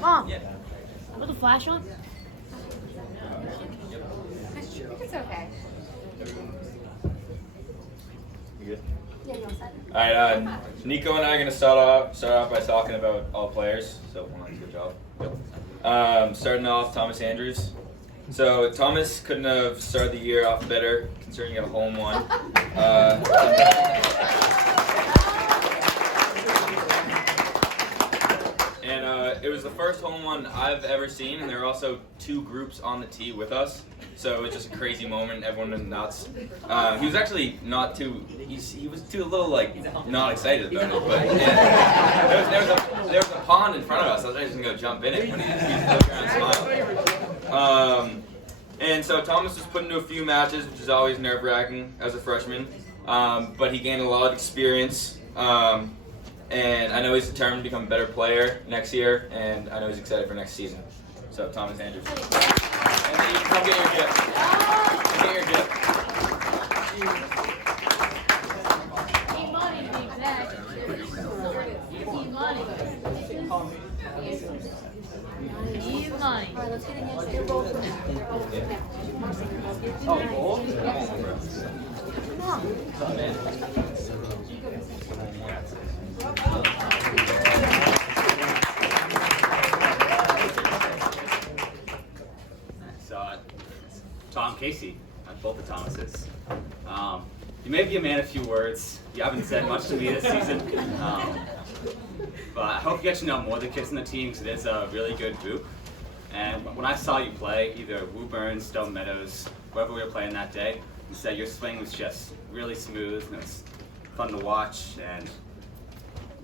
Mom, put the flash on. It's okay. You good? Yeah, you all set? All right, Nico and I are gonna start off by talking about all players. So, good job. Starting off, Thomas Andrews. So Thomas couldn't have started the year off better, considering he got a hole in one. It was the first hole in one I've ever seen, and there were also two groups on the tee with us. So it was just a crazy moment. Everyone went nuts. He was actually not too. He was too a little not excited about it. But yeah, there was a pond in front of us. I was just gonna go jump in it when he looked around and smiled. And so Thomas was put into a few matches, which is always nerve-wracking as a freshman. But he gained a lot of experience. And I know he's determined to become a better player next year, and I know he's excited for next season. So, Thomas Andrews. And then you can come get your gift. Get your gift. Need money, big Zach. Need money. Need money. All right, let's get in here. They're both. Come on. Tom Casey, both the Thomases. You may be a man of few words. You haven't said much to me this season. But I hope you get to know more of the kids on the team because it is a really good group. And when I saw you play, either Woburn, Stone Meadows, whoever we were playing that day, you said your swing was just really smooth and it was fun to watch and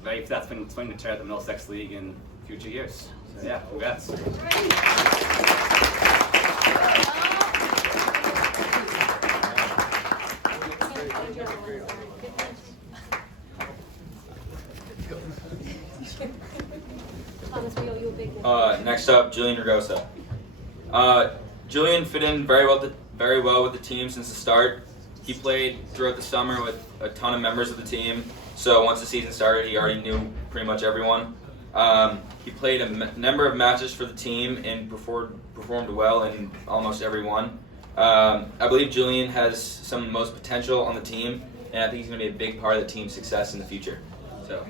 ready for that swing to tear at the Middlesex League in future years. So yeah, congrats. Next up, Julian Ragosa. Julian fit in very well with the team since the start. He played throughout the summer with a ton of members of the team, so once the season started, he already knew pretty much everyone. He played a number of matches for the team and performed well in almost every one. I believe Julian has some of the most potential on the team, and I think he's going to be a big part of the team's success in the future. So.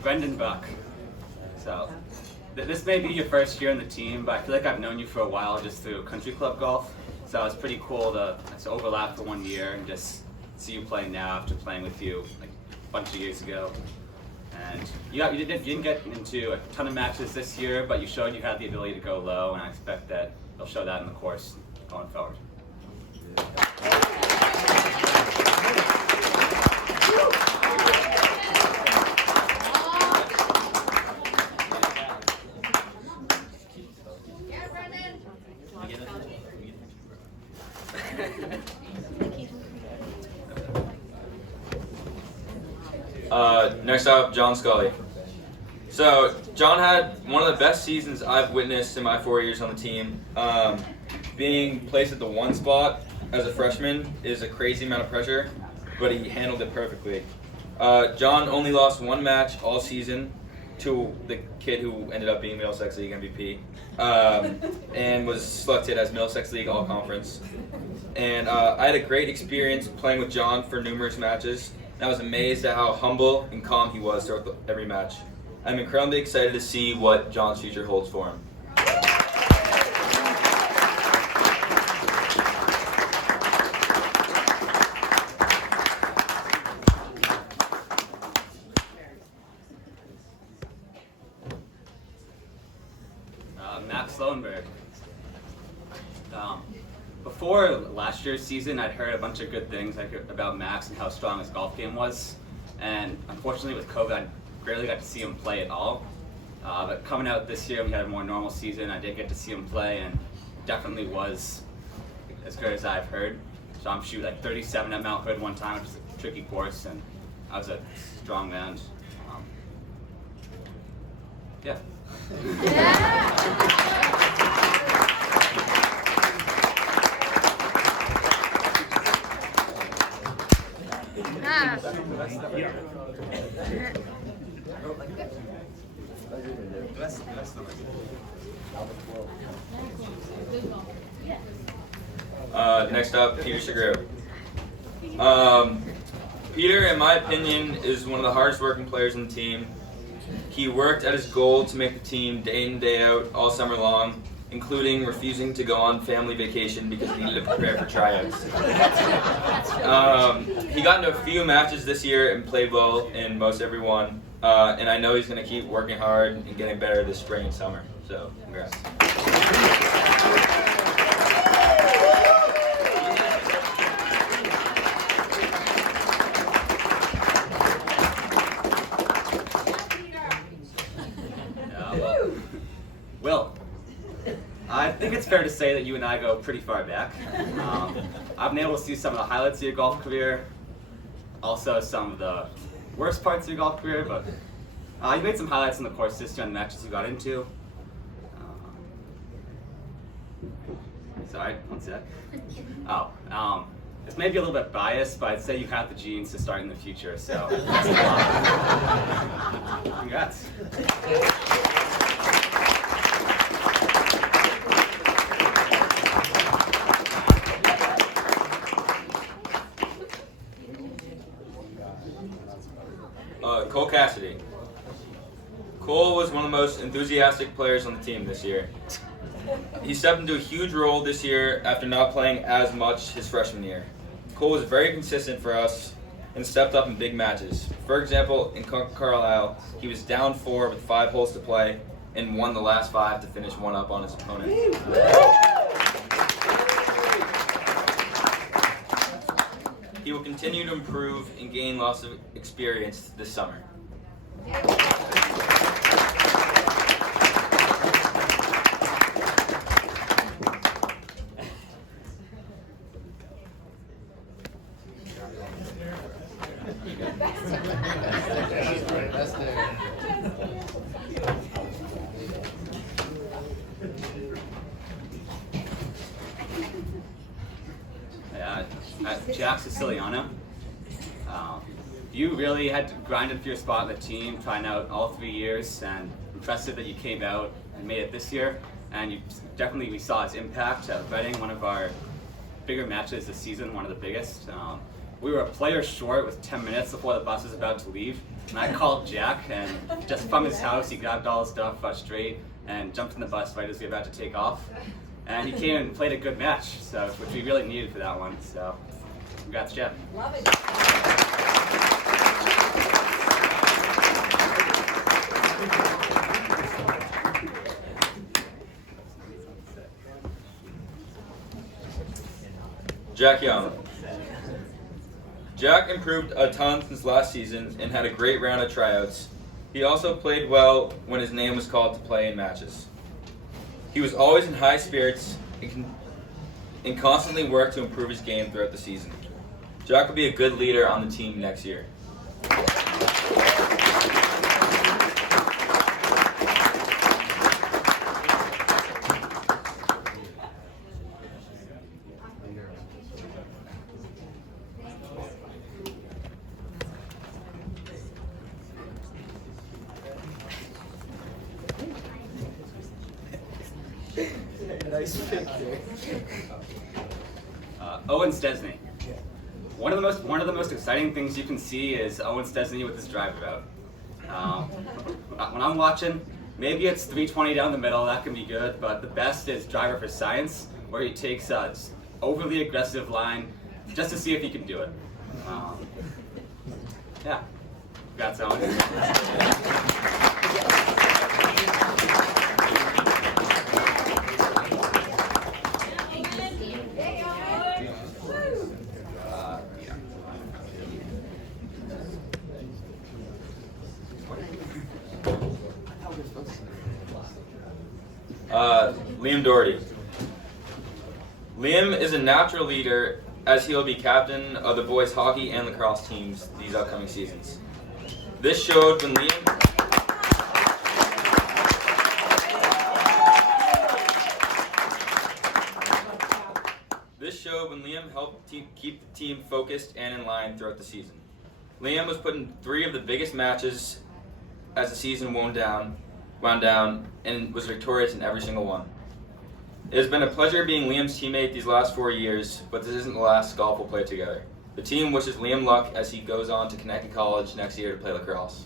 Brendan Buck. So, this may be your first year in the team, but I feel like I've known you for a while just through country club golf. So it's pretty cool to overlap for 1 year and just see you play now after playing with you like a bunch of years ago. And you didn't get into a ton of matches this year, but you showed you had the ability to go low, and I expect that you'll show that in the course going forward. Next up, John Scully. So, John had one of the best seasons I've witnessed in my 4 years on the team. Being placed at the one spot as a freshman is a crazy amount of pressure, but he handled it perfectly. John only lost one match all season to the kid who ended up being Middlesex League MVP, and was selected as Middlesex League All-Conference. And I had a great experience playing with John for numerous matches. I was amazed at how humble and calm he was throughout every match. I'm incredibly excited to see what John's future holds for him. Max Sloanberg. Before last year's season, I'd heard a bunch of good things about Max and how strong his golf game was. And unfortunately with COVID, I rarely got to see him play at all. But coming out this year, we had a more normal season. I did get to see him play, and definitely was as good as I've heard. So I'm shooting like 37 at Mount Hood one time, which is a tricky course, and I was a strong man. Yeah. Next up, Peter Segura. Peter, in my opinion, is one of the hardest working players in the team. He worked at his goal to make the team day in and day out all summer long, including refusing to go on family vacation because he needed to prepare for tryouts. He got into a few matches this year and played well in most every one, and I know he's going to keep working hard and getting better this spring and summer. So, congrats. Will, I think it's fair to say that you and I go pretty far back. I've been able to see some of the highlights of your golf career, also some of the worst parts of your golf career, but you made some highlights in the course this year on the matches you got into. Sorry, one sec. It's maybe a little bit biased, but I'd say you have the genes to start in the future, so congrats. Cole Cassidy. Cole was one of the most enthusiastic players on the team this year. He stepped into a huge role this year after not playing as much his freshman year. Cole was very consistent for us and stepped up in big matches. For example, in Carlisle, he was down 4 with 5 holes to play and won the last 5 to finish 1 up on his opponent. He will continue to improve and gain lots of experience this summer. Jack Siciliano. You really had to grind up your spot in the team, trying out all 3 years, and impressive that you came out and made it this year. And we saw his impact at Reading, one of our bigger matches this season, one of the biggest. We were a player short with 10 minutes before the bus was about to leave, and I called Jack, and just from his house, he grabbed all his stuff straight and jumped in the bus right as we were about to take off. And he came and played a good match, which we really needed for that one. So, congrats, Jack. Love it. Jack Young. Jack improved a ton since last season and had a great round of tryouts. He also played well when his name was called to play in matches. He was always in high spirits and constantly worked to improve his game throughout the season. Jack will be a good leader on the team next year. Nice picture. Owen Stesney. One of the most exciting things you can see is Owen Stesney with his driver out. When I'm watching, maybe it's 320 down the middle, that can be good, but the best is driver for science, where he takes a overly aggressive line just to see if he can do it. Yeah, congrats, Owen. Liam Doherty. Liam is a natural leader as he will be captain of the boys hockey and lacrosse teams these upcoming seasons. This showed when Liam helped keep the team focused and in line throughout the season. Liam was put in 3 of the biggest matches as the season wound down, and was victorious in every single one. It has been a pleasure being Liam's teammate these last 4 years, but this isn't the last golf we'll play together. The team wishes Liam luck as he goes on to Connecticut College next year to play lacrosse.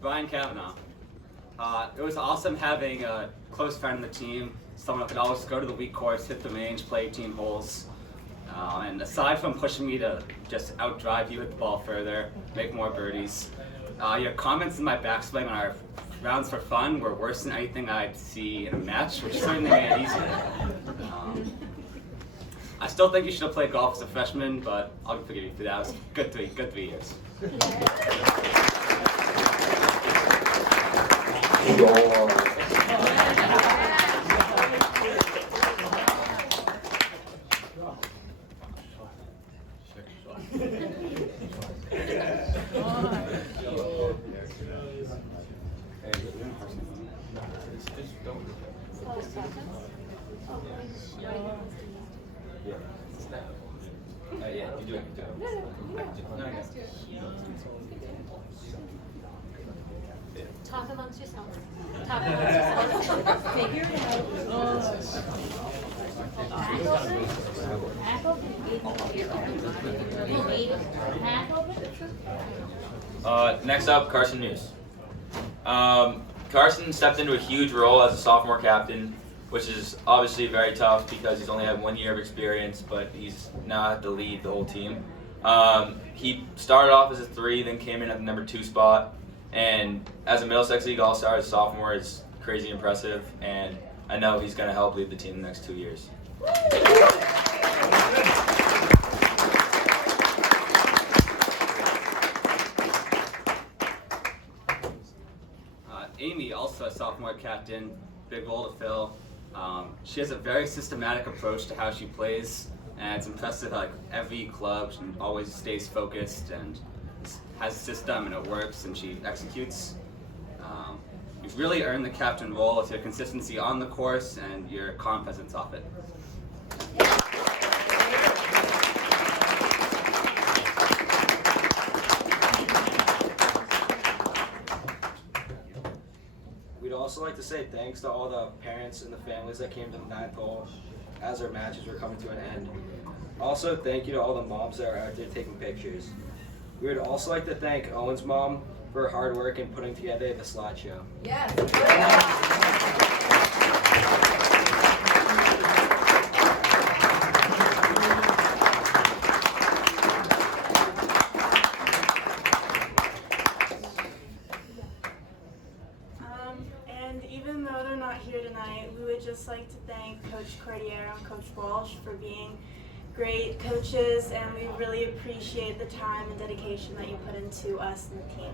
Brian Kavanaugh. It was awesome having a close friend on the team, someone who could always go to the weak course, hit the range, play 18 holes. And aside from pushing me to just outdrive you, hit the ball further, make more birdies, your comments in my backswing on our rounds for fun were worse than anything I'd see in a match, which certainly made it easier. I still think you should have played golf as a freshman, but I'll forgive you for that. It was good 3 years. Talk amongst yourselves. Talk amongst yourselves. Figure it out. Half open? Half open? Next up, Carson News. Carson stepped into a huge role as a sophomore captain, which is obviously very tough because he's only had 1 year of experience, but he's now had to lead the whole team. He started off as a 3, then came in at the number 2 spot, and as a Middlesex League All-Star as a sophomore is crazy impressive, and I know he's going to help lead the team the next 2 years. Amy, also a sophomore captain, big role to fill. She has a very systematic approach to how she plays, and it's impressive. Like every club, she always stays focused and has a system, and it works, and she executes. You've really earned the captain role with your consistency on the course and your calm presence off it. We'd also like to say thanks to all the parents and the families that came to the 9th hole as our matches were coming to an end. Also, thank you to all the moms that are out there taking pictures. We would also like to thank Owen's mom for her hard work in putting together the slideshow. Yes. And even though they're not here tonight, we would just like to thank Coach Cordier and Coach Walsh for being great coaches, and we really appreciate the time and dedication that you put into us and the team.